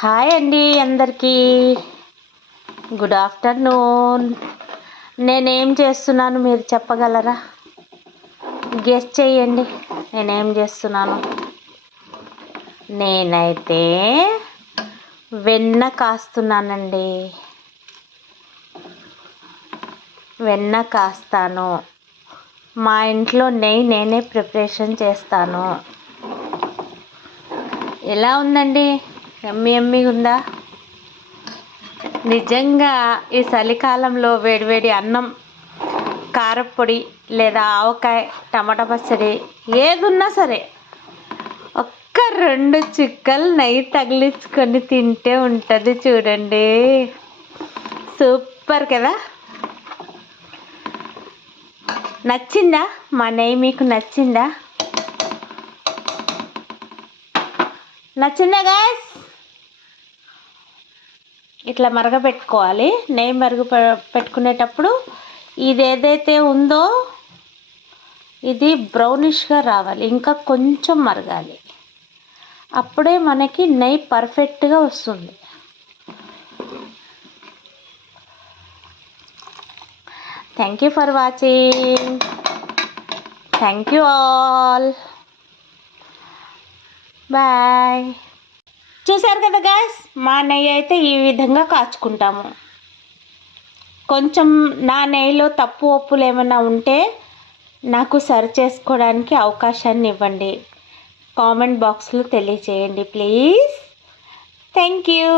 Hi అండి అందరికీ. Good afternoon. నేనేం చేస్తున్నాను మీరు చెప్పగలరా? గెస్ చేయండి నేనేం చేస్తున్నాను. నేనైతే వెన్న కాస్తున్నానండి. వెన్న కాస్తాను. మా ఇంట్లో నెయ్యి నేనే ప్రిపరేషన్ చేస్తాను. ఎలా ఉందండి? ఎమ్మిగా ఉందా? నిజంగా ఈ చలికాలంలో వేడివేడి అన్నం, కారపొడి లేదా ఆవకాయ, టమాటా పచ్చడి ఏదున్నా సరే ఒక్క 2 చుక్కలు నెయ్యి తగిలించుకొని తింటే ఉంటుంది చూడండి, సూపర్ కదా. నచ్చిందా మా నెయ్యి? మీకు నచ్చిందా? గాయస్? ఇట్లా మరగపెట్టుకోవాలి. నెయ్యి పెట్టుకునేటప్పుడు ఇది ఏదైతే ఉందో ఇది బ్రౌనిష్గా రావాలి, ఇంకా కొంచెం మరగాలి. అప్పుడే మనకి నెయ్యి పర్ఫెక్ట్గా వస్తుంది. Thank you for watching. Thank you all. Bye. చూసారు కదా గాయస్, మా నెయ్యి అయితే ఈ విధంగా కాచుకుంటాము. కొంచెం నా నెయ్యిలో తప్పు ఒప్పులు ఏమైనా ఉంటే నాకు సరి చేసుకోవడానికి అవకాశాన్ని ఇవ్వండి. కామెంట్ బాక్స్లో తెలియచేయండి ప్లీజ్. Thank you.